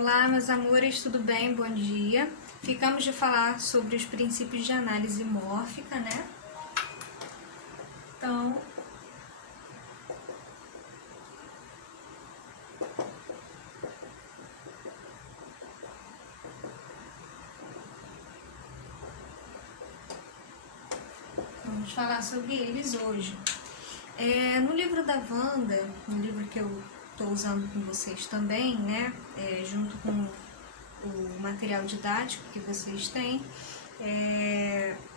Olá, meus amores, tudo bem? Bom dia. Ficamos de falar sobre os princípios de análise mórfica, né? Então, vamos falar sobre eles hoje. No livro da Wanda, no livro que eu estou usando com vocês também, né? Junto com o material didático que vocês têm,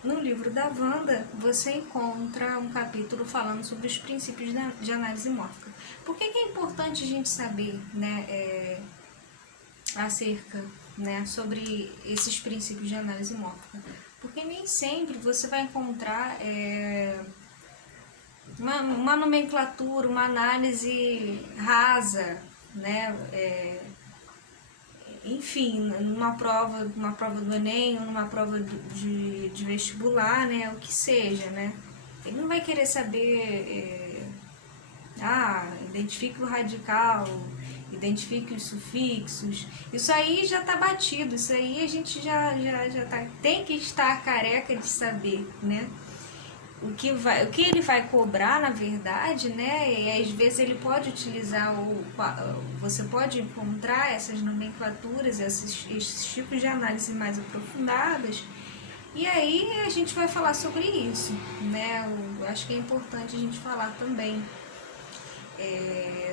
no livro da Wanda você encontra um capítulo falando sobre os princípios de análise mórfica. Por que é importante a gente saber, né, acerca, né, sobre esses princípios de análise mórfica? Porque nem sempre você vai encontrar uma nomenclatura, uma análise rasa, né, enfim, numa prova do Enem, ou numa prova de vestibular, né, o que seja, né, ele não vai querer saber, identifique o radical, identifique os sufixos, isso aí já tá batido, isso aí a gente já tem que estar careca de saber, né. O que ele vai cobrar, na verdade, né, e às vezes ele pode utilizar, você pode encontrar essas nomenclaturas, esses tipos de análise mais aprofundadas, e aí a gente vai falar sobre isso, né, eu acho que é importante a gente falar também,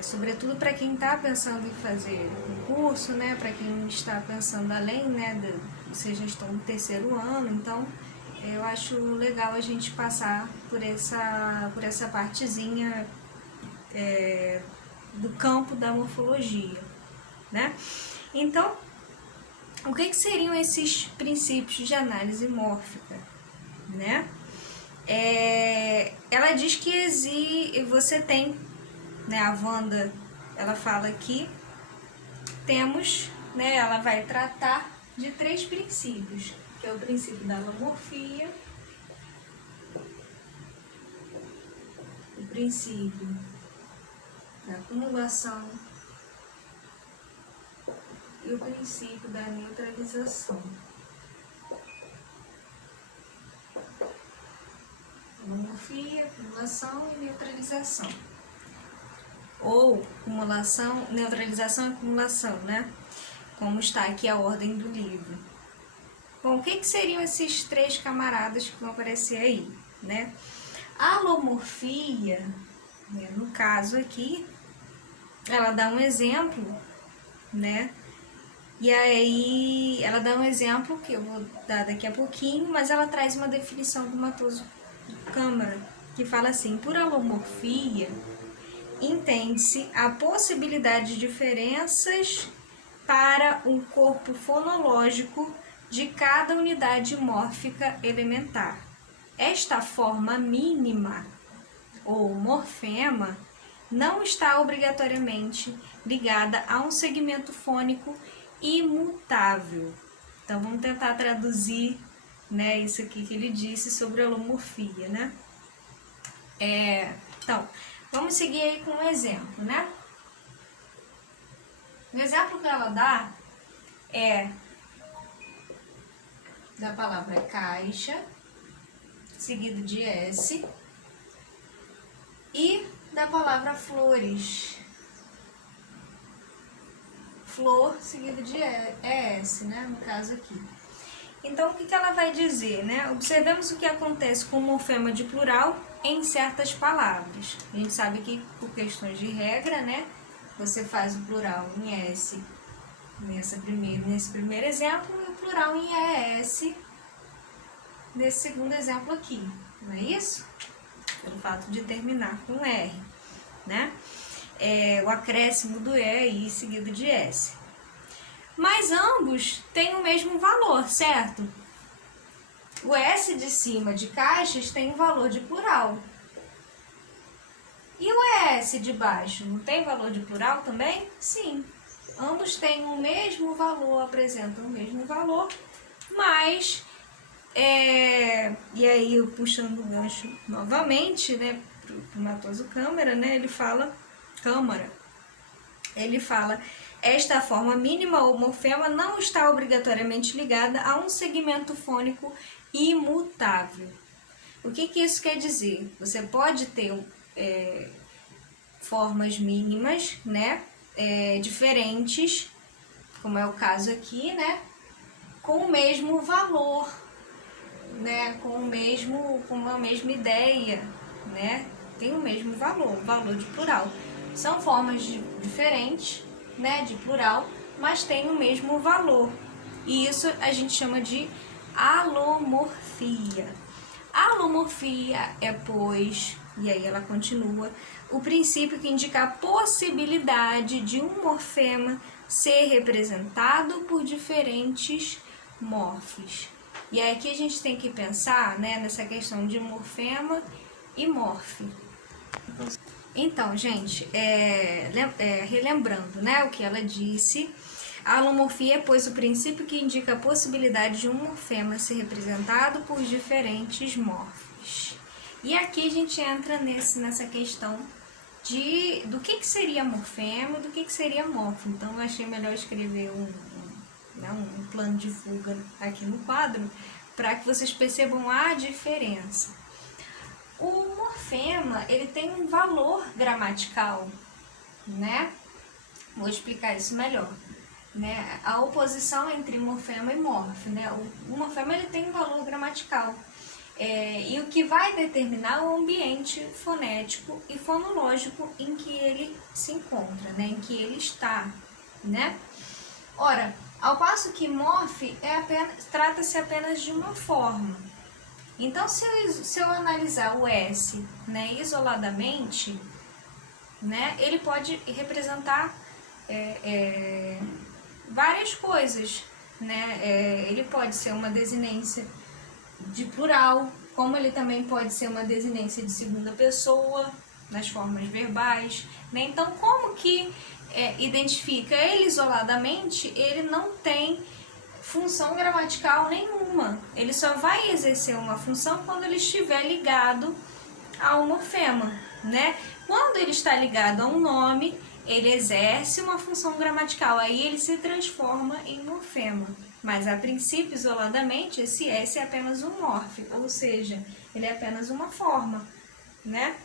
sobretudo para quem está pensando em fazer concurso, né, para quem está pensando além, né, vocês já estão no terceiro ano, então eu acho legal a gente passar por essa partezinha do campo da morfologia, né? Então, o que seriam esses princípios de análise mórfica, né? Ela diz que você tem, né, a Wanda, ela fala que temos, né, ela vai tratar de 3 princípios, que é o princípio da alomorfia, o princípio da acumulação e o princípio da neutralização. Alomorfia, acumulação e neutralização. Ou acumulação, neutralização e acumulação, né? Como está aqui a ordem do livro. Bom, o que seriam esses 3 camaradas que vão aparecer aí, né? A alomorfia, né, no caso aqui, ela dá um exemplo, né? E aí, ela dá um exemplo que eu vou dar daqui a pouquinho, mas ela traz uma definição do Matoso Câmara, que fala assim: por alomorfia, entende-se a possibilidade de diferenças para um corpo fonológico de cada unidade mórfica elementar. Esta forma mínima, ou morfema, não está obrigatoriamente ligada a um segmento fônico imutável. Então, vamos tentar traduzir, né, isso aqui que ele disse sobre a alomorfia, né? Então, vamos seguir aí com um exemplo, né? O exemplo que ela dá é da palavra caixa, seguido de S, e da palavra flores. Flor, seguido de ES, né, no caso aqui. Então, o que ela vai dizer, né? Observemos o que acontece com o morfema de plural em certas palavras. A gente sabe que, por questões de regra, né, você faz o plural em S nesse primeiro exemplo e o plural em ES nesse segundo exemplo aqui, não é isso? Pelo fato de terminar com R, né? O acréscimo do E aí seguido de S. Mas ambos têm o mesmo valor, certo? O S de cima de caixas tem um valor de plural. E o ES de baixo não tem valor de plural também? Sim. Ambos têm o mesmo valor, apresentam o mesmo valor, mas, e aí eu puxando o gancho novamente, né, pro Matoso Câmara, né, ele fala esta forma mínima ou morfema não está obrigatoriamente ligada a um segmento fônico imutável. O que isso quer dizer? Você pode ter formas mínimas, né, diferentes, como é o caso aqui, né, com o mesmo valor, né, com a mesma ideia, né, tem o mesmo valor de plural. São formas diferentes, né, de plural, mas tem o mesmo valor. E isso a gente chama de alomorfia. Alomorfia é, pois, e aí ela continua, o princípio que indica a possibilidade de um morfema ser representado por diferentes morfes. E aí aqui a gente tem que pensar, né, nessa questão de morfema e morfe. Então, gente, relembrando, né, o que ela disse, a alomorfia é, pois, o princípio que indica a possibilidade de um morfema ser representado por diferentes morfes. E aqui a gente entra nessa questão do que seria morfema e do que seria morfo. Então, eu achei melhor escrever um plano de fuga aqui no quadro, para que vocês percebam a diferença. O morfema, ele tem um valor gramatical, né? Vou explicar isso melhor. Né? A oposição entre morfema e morfe, né? O morfema, ele tem um valor gramatical. E o que vai determinar o ambiente fonético e fonológico em que ele se encontra, né? Em que ele está, né? Ora, ao passo que morfe trata-se apenas de uma forma. Então, se eu analisar o S, né, isoladamente, né, ele pode representar várias coisas, né? Ele pode ser uma desinência de plural, como ele também pode ser uma desinência de segunda pessoa, nas formas verbais, né? Então, como que identifica ele isoladamente? Ele não tem função gramatical nenhuma. Ele só vai exercer uma função quando ele estiver ligado ao morfema, né? Quando ele está ligado a um nome, ele exerce uma função gramatical, aí ele se transforma em morfema. Mas, a princípio, isoladamente, esse S é apenas um morfe, ou seja, ele é apenas uma forma, né?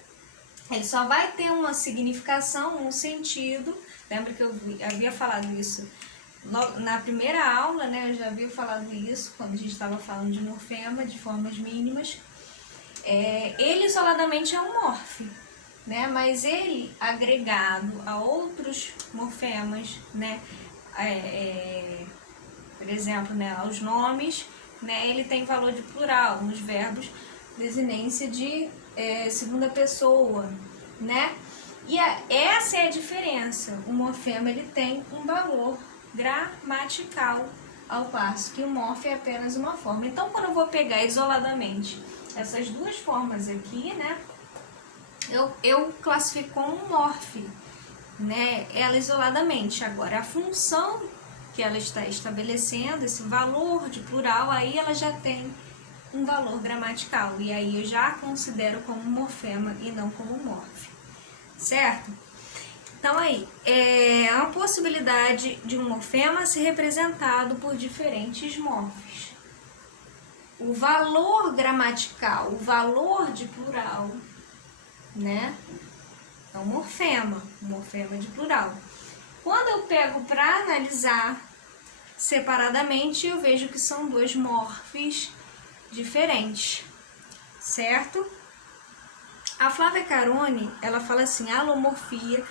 Ele só vai ter uma significação, um sentido. Lembra que eu havia falado isso na primeira aula, né? Eu já havia falado isso quando a gente estava falando de morfema, de formas mínimas. Ele isoladamente é um morfe, né? Mas ele agregado a outros morfemas, né? Por exemplo, né, aos nomes, né, ele tem valor de plural, nos verbos, desinência de segunda pessoa, né? E essa é a diferença. O morfema, ele tem um valor gramatical, ao passo que o morfe é apenas uma forma. Então, quando eu vou pegar isoladamente essas duas formas aqui, né, eu classifico como um morfe, né, ela isoladamente. Agora, a função que ela está estabelecendo, esse valor de plural, aí ela já tem um valor gramatical, e aí eu já considero como morfema e não como morfe, certo? Então aí, é uma possibilidade de um morfema ser representado por diferentes morfes. O valor gramatical, o valor de plural, né, é um morfema de plural. Quando eu pego para analisar separadamente, eu vejo que são dois morfes diferentes, certo? A Flávia Carone, ela fala assim: a alomorfia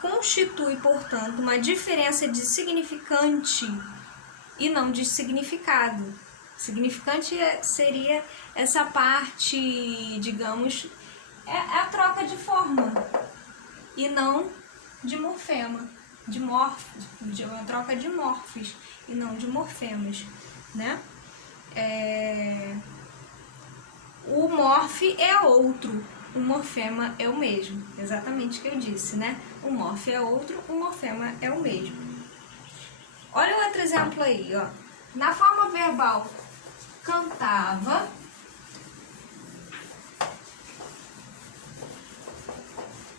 constitui, portanto, uma diferença de significante e não de significado. Significante seria essa parte, digamos, a troca de forma, e não de morfema, de uma troca de morfes e não de morfemas, né? O morfe é outro, o morfema é o mesmo, exatamente o que eu disse, né? O morfe é outro, o morfema é o mesmo. Olha o outro exemplo aí, ó. Na forma verbal cantava,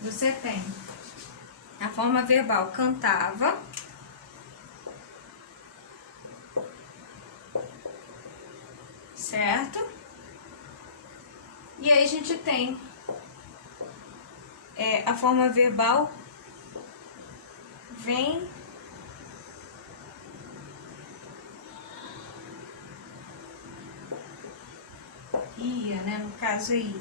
você tem a forma verbal cantava, certo? E aí a gente tem a forma verbal vem, ia, né? No caso aí.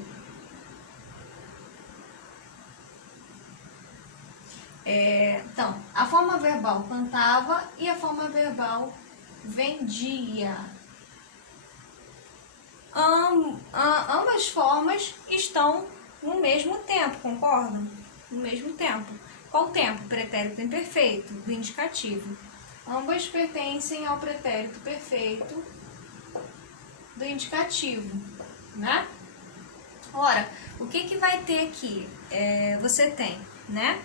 Então, a forma verbal cantava e a forma verbal vendia. Ambas formas estão no mesmo tempo, concordam? No mesmo tempo. Qual tempo? Pretérito imperfeito, do indicativo. Ambas pertencem ao pretérito perfeito do indicativo, né? Ora, o que vai ter aqui? Você tem, né?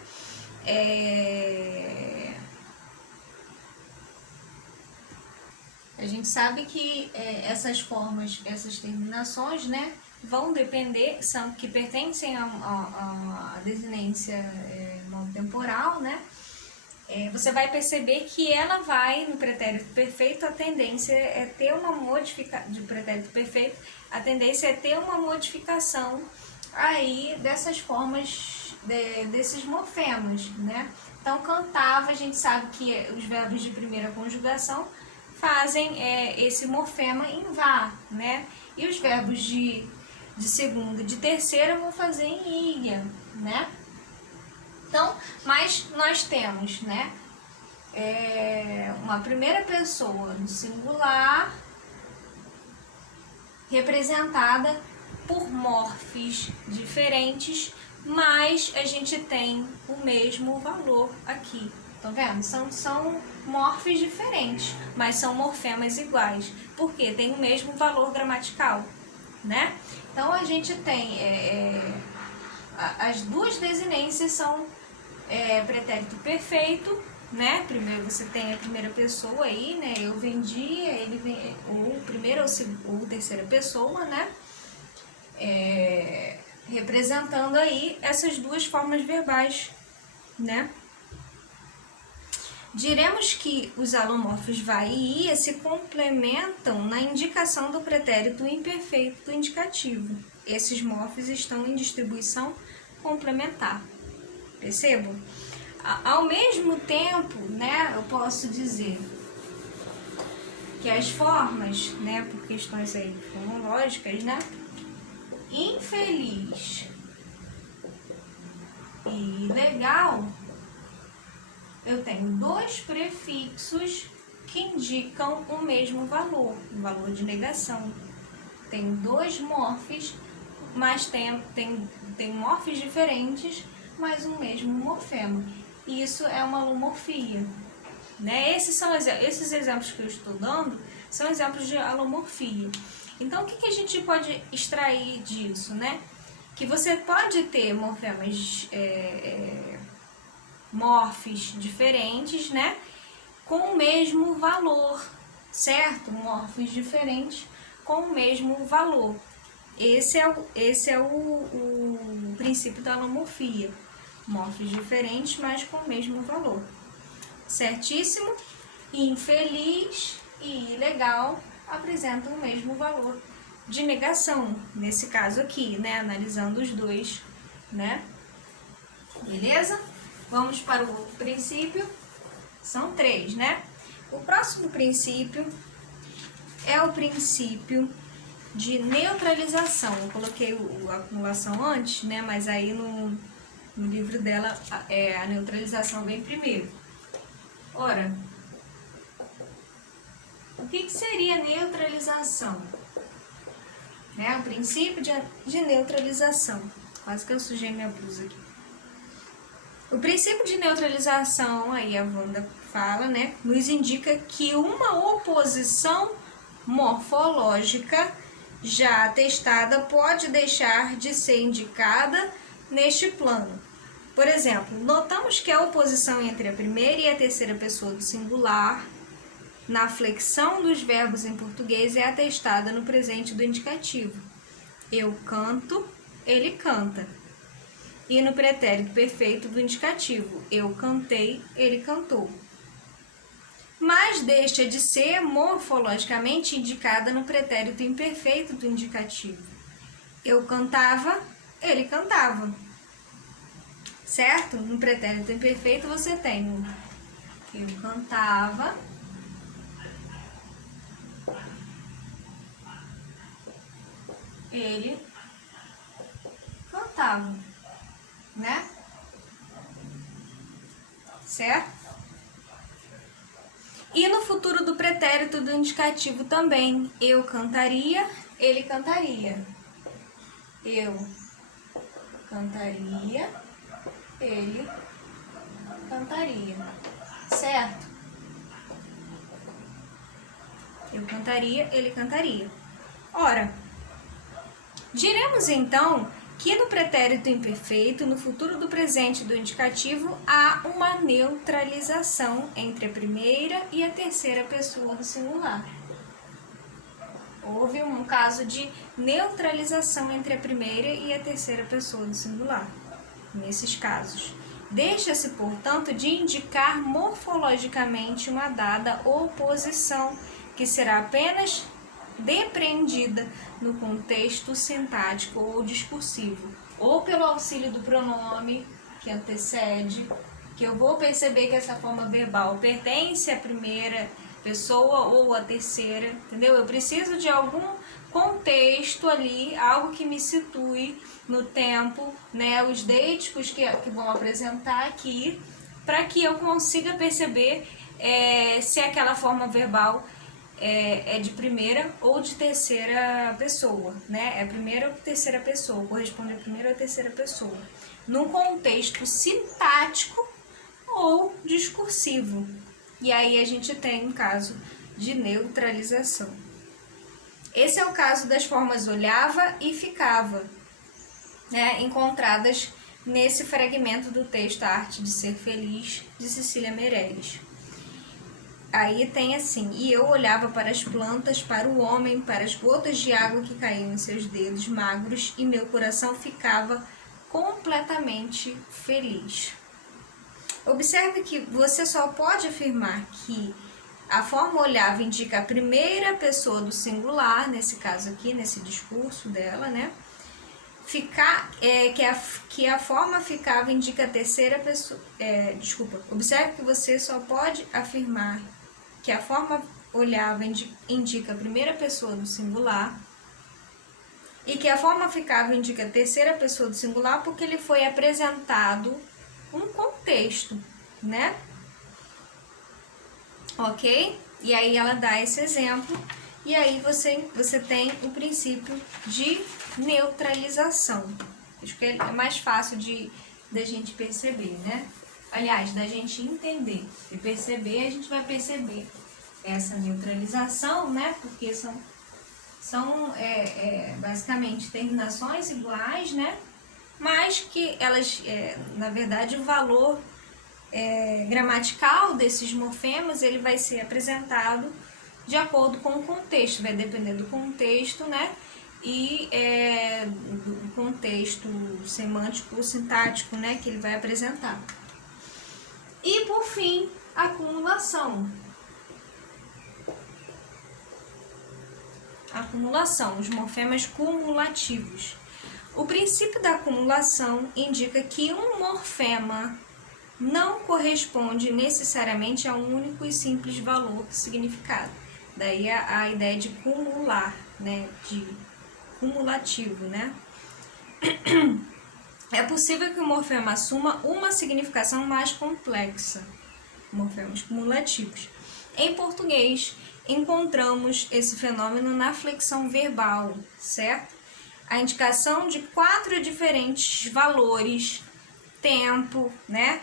A gente sabe que essas formas, essas terminações, né, vão depender, que pertencem a desinência monotemporal, né? Você vai perceber que ela vai, no pretérito perfeito, a tendência é ter uma modificação, de pretérito perfeito, a tendência é ter uma modificação aí dessas formas, desses morfemas, né? Então, cantava, a gente sabe que os verbos de primeira conjugação fazem esse morfema em vá, né? E os verbos de segunda e de terceira vão fazer em ia, né? Então, mas nós temos, né? Uma primeira pessoa no singular representada por morfes diferentes, mas a gente tem o mesmo valor aqui. Estão vendo? São morfes diferentes, mas são morfemas iguais. Por quê? Tem o mesmo valor gramatical, né? Então, a gente tem... as duas desinências são pretérito perfeito, né? Primeiro você tem a primeira pessoa aí, né? Eu vendi, ele vem, ou primeira ou terceira pessoa, né? Representando aí essas duas formas verbais, né? Diremos que os alomorfos vai e ia se complementam na indicação do pretérito imperfeito do indicativo. Esses morfos estão em distribuição complementar. Percebam? Ao mesmo tempo, né, eu posso dizer que as formas, né, por questões aí fonológicas, né, infeliz e legal, eu tenho dois prefixos que indicam o mesmo valor, o valor de negação. Tem dois morfes, mas tem morfes diferentes, mas o mesmo morfema. Isso é uma alomorfia, né? Esses exemplos que eu estou dando são exemplos de alomorfia. Então, o que a gente pode extrair disso, né? Que você pode ter morfemas, morfes diferentes, né? Com o mesmo valor, certo? Morfes diferentes com o mesmo valor. Esse é o princípio da alomorfia. Morfes diferentes, mas com o mesmo valor. Certíssimo? Infeliz e ilegal apresentam o mesmo valor de negação, nesse caso aqui, né? Analisando os dois, né? Beleza? Vamos para o outro princípio. São 3, né? O próximo princípio é o princípio de neutralização. Eu coloquei a acumulação antes, né? Mas aí no livro dela a neutralização vem primeiro. Ora, o que seria neutralização? O princípio de neutralização. Quase que eu sujei minha blusa aqui. O princípio de neutralização, aí a Wanda fala, né? Nos indica que uma oposição morfológica já atestada pode deixar de ser indicada neste plano. Por exemplo, notamos que a oposição entre a primeira e a terceira pessoa do singular na flexão dos verbos em português é atestada no presente do indicativo. Eu canto, ele canta. E no pretérito perfeito do indicativo, eu cantei, ele cantou. Mas mas deixa de ser morfologicamente indicada no pretérito imperfeito do indicativo. Eu cantava, ele cantava. Certo? No pretérito imperfeito você tem eu cantava, ele cantava, né? Certo? E no futuro do pretérito do indicativo também, eu cantaria, ele cantaria. Eu cantaria, ele cantaria. Certo? Eu cantaria, ele cantaria. Ora, diremos então que no pretérito imperfeito, no futuro do presente do indicativo, há uma neutralização entre a primeira e a terceira pessoa do singular. Houve um caso de neutralização entre a primeira e a terceira pessoa do singular. Nesses casos, deixa-se, portanto, de indicar morfologicamente uma dada oposição, que será apenas depreendida no contexto sintático ou discursivo, ou pelo auxílio do pronome que antecede, que eu vou perceber que essa forma verbal pertence à primeira pessoa ou à terceira, entendeu? Eu preciso de algum contexto ali, algo que me situe no tempo, né? Os deíticos que vão apresentar aqui, para que eu consiga perceber se aquela forma verbal é de primeira ou de terceira pessoa, né? É primeira ou terceira pessoa, corresponde a primeira ou terceira pessoa, num contexto sintático ou discursivo. E aí a gente tem um caso de neutralização. Esse é o caso das formas olhava e ficava, né? Encontradas nesse fragmento do texto A Arte de Ser Feliz, de Cecília Meirelles. Aí tem assim: e eu olhava para as plantas, para o homem, para as gotas de água que caíam em seus dedos magros, e meu coração ficava completamente feliz. Observe que você só pode afirmar que a forma olhava indica a primeira pessoa do singular, nesse caso aqui, nesse discurso dela, né? Que a forma ficava indica a terceira pessoa. Observe que você só pode afirmar que a forma olhava indica a primeira pessoa do singular e que a forma ficava indica a terceira pessoa do singular porque ele foi apresentado um contexto, né? Ok? E aí ela dá esse exemplo e aí você tem o princípio de neutralização. Acho que é mais fácil da gente perceber, né? Aliás, da gente entender e perceber, a gente vai perceber essa neutralização, né? Porque são basicamente terminações iguais, né? Mas que elas, na verdade, o valor gramatical desses morfemas, ele vai ser apresentado de acordo com o contexto, vai depender do contexto, né? E do contexto semântico, sintático, né? Que ele vai apresentar. E, por fim, a acumulação. Acumulação, os morfemas cumulativos. O princípio da acumulação indica que um morfema não corresponde necessariamente a um único e simples valor significado. Daí a ideia de cumular, né? De cumulativo, né? É possível que o morfema assuma uma significação mais complexa, morfemas cumulativos. Em português, encontramos esse fenômeno na flexão verbal, certo? A indicação de 4 diferentes valores, tempo, né?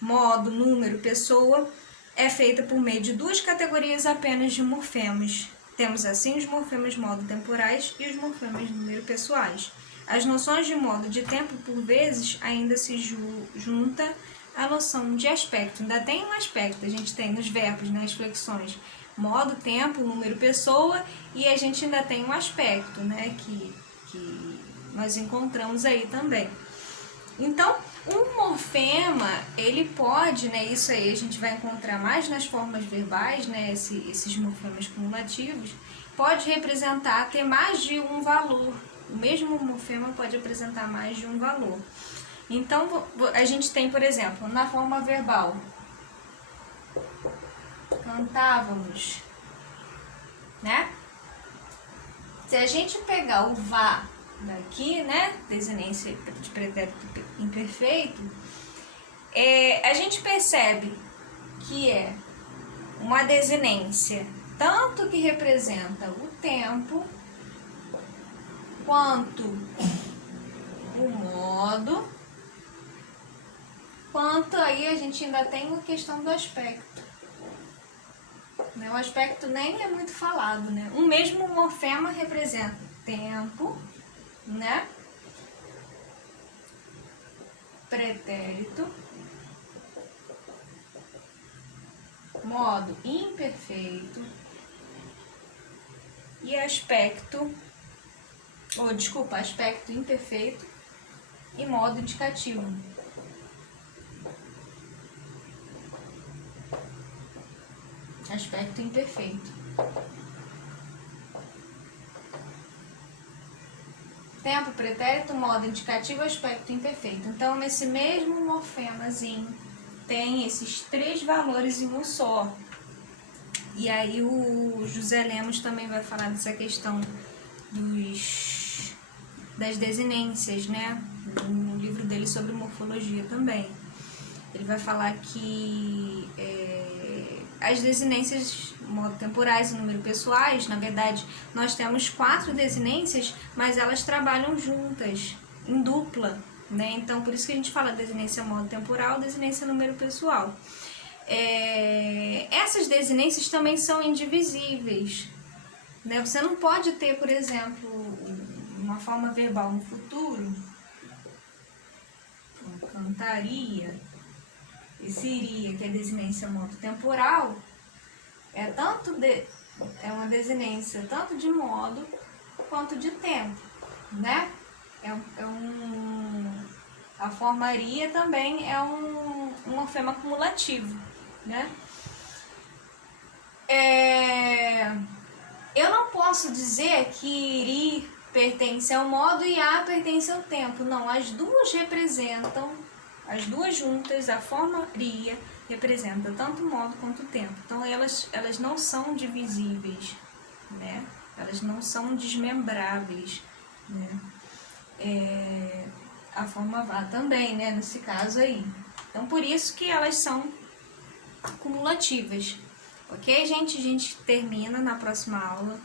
Modo, número, pessoa, é feita por meio de 2 categorias apenas de morfemas. Temos assim os morfemas modo temporais e os morfemas número pessoais. As noções de modo e de tempo, por vezes, ainda se junta à noção de aspecto. Ainda tem um aspecto, a gente tem nos verbos, nas flexões, modo, tempo, número, pessoa, e a gente ainda tem um aspecto, né, que nós encontramos aí também. Então, Um morfema, ele pode, né, isso aí a gente vai encontrar mais nas formas verbais, né, esses morfemas cumulativos, pode representar, ter mais de um valor. O mesmo morfema pode apresentar mais de um valor. Então, a gente tem, por exemplo, na forma verbal, cantávamos, né? Se a gente pegar o vá daqui, né, desinência de pretérito imperfeito, a gente percebe que é uma desinência tanto que representa o tempo, quanto o modo, quanto aí a gente ainda tem a questão do aspecto. O aspecto nem é muito falado, né? O mesmo morfema representa tempo, né? Pretérito, modo imperfeito e aspecto, aspecto imperfeito e modo indicativo. Aspecto imperfeito. Tempo, pretérito, modo indicativo, aspecto imperfeito. Então, nesse mesmo morfemazinho, tem esses 3 valores em um só. E aí o José Lemos também vai falar dessa questão das desinências, né? No livro dele sobre morfologia também. Ele vai falar que as desinências modo temporais e número pessoais, na verdade, nós temos 4 desinências, mas elas trabalham juntas, em dupla, né? Então, por isso que a gente fala desinência modo temporal, desinência número pessoal. Essas desinências também são indivisíveis, né? Você não pode ter, por exemplo, uma forma verbal no futuro, cantaria, esse iria, que é desinência modo temporal, é uma desinência tanto de modo quanto de tempo, né? A forma iria também é um morfema cumulativo, né? Eu não posso dizer que iri pertence ao modo e a pertence ao tempo. Não, as duas representam, as duas juntas, a forma ria representa tanto o modo quanto o tempo. Então, elas não são divisíveis, né? Elas não são desmembráveis, né? A forma vá também, né? Nesse caso aí. Então, por isso que elas são cumulativas. Ok, gente? A gente termina na próxima aula.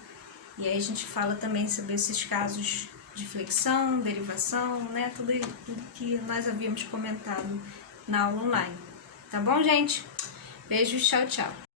E aí a gente fala também sobre esses casos de flexão, derivação, né? Tudo que nós havíamos comentado na aula online. Tá bom, gente? Beijos, tchau, tchau.